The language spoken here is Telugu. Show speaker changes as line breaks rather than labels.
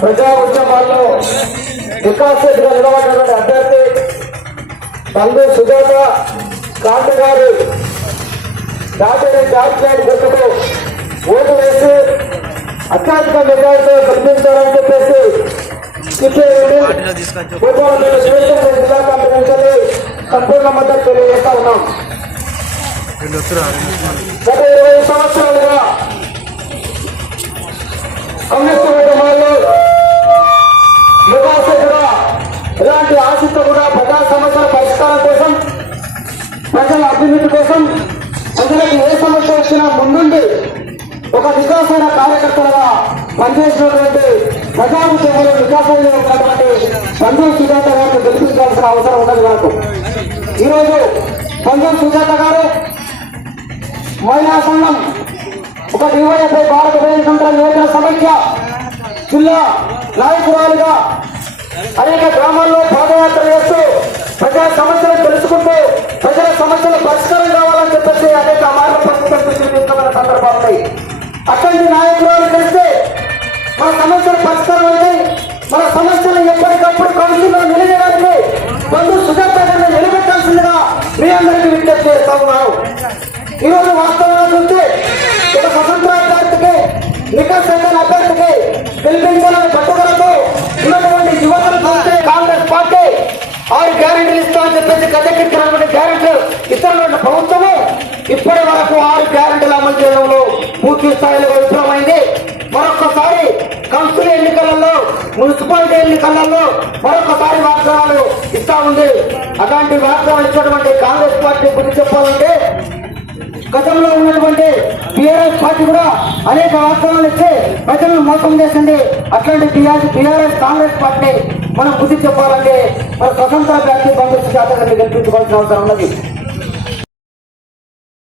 ప్రజా ఉద్యమాల్లో వికాస్ రెడ్డిగా నిలబడినటువంటి అభ్యర్థి తండ్రి సుజాత కాంతి గారు దాటిని జాతీయాన్ని గుర్తుకు ఓటు వేసి అత్యధిక మెజార్టీతో గెలిపించాలని చెప్పేసి జిల్లా కమిటీ సంపూర్ణ మద్దతు తెలియజేస్తా ఉన్నాం. గత ఇరవై సంవత్సరాలుగా కమ్యూనిస్ట్ ఉద్యమాల్లో వికాస కూడా ఇలాంటి ఆశతో కూడా ప్రజా సమస్యల పరిష్కారం కోసం ప్రజల అభివృద్ధి కోసం ప్రజలకు ఏ సమస్య వచ్చినా ముందుండి ఒక వికాసమైన కార్యకర్తలుగా పనిచేసినటువంటి ప్రజా వికాసంలో ఉన్నటువంటి పంజం సుజాత గారిని గెలిపించాల్సిన అవసరం ఉన్నది మనకు. ఈరోజు పంజం సుజాత గారు మహిళా సంఘం ఒక డివైఎఫ్ఐ భారత ప్రజాతంత్ర యువజన సమైక్య జిల్లా నాయకురాలుగా అనేక గ్రామాల్లో పాదయాత్ర చేస్తూ ప్రజా సమస్యలు తెలుసుకుంటూ ప్రజల సమస్యల పరిష్కారం కావాలని చెప్పేసి అనేక మార్గ పరిస్థితులు సందర్భాలు ఉన్నాయి. అక్కడి నాయకురాలు తెలిస్తే మన సమస్యలు పరిష్కారం అయితే మన సమస్యలు ఎప్పటికప్పుడు కౌన్సిల్లో నిలబెట్టడానికి బంధు సుజాత గారిని నిలబెట్టాల్సిందిగా మీ అందరికీ విజ్ఞప్తి చేస్తా ఉన్నాను. ఈరోజు వాస్తవం నిఖస్ అయిన అభ్యర్థికి పిలిపించాలని పట్టుదలతో ఉన్నటువంటి యువతను చూస్తే కాంగ్రెస్ పార్టీ ఆరు గ్యారెంటీలు ఇస్తామని చెప్పేసి గద్దెక్కించినటువంటి గ్యారెంటీలు ఇతరుల ప్రభుత్వము ఇప్పటి వరకు ఆరు గ్యారెంటీలు అమలు చేయడంలో పూర్తి స్థాయిలో విఫలమైంది. మరొకసారి కౌన్సిల్ ఎన్నికలలో మున్సిపాలిటీ ఎన్నికలలో మరొకసారి వాగ్దానాలు ఇస్తా ఉంది. అలాంటి వాగ్దానాలు ఇచ్చినటువంటి కాంగ్రెస్ పార్టీ గురించి చెప్పాలంటే గతంలో ఉన్నటువంటి బీఆర్ఎస్ పార్టీ కూడా అనేక వాగ్దానాలు ఇచ్చి ప్రజలను మోసం చేసింది. అట్లాంటి టీఆర్ఎస్ టీఆర్ఎస్ కాంగ్రెస్ పార్టీ మనం బుద్ధి చెప్పాలంటే మన స్వతంత్ర వ్యాప్తి కాంగ్రెస్ జాతర గెలిపించుకోవాల్సిన అవసరం ఉన్నది.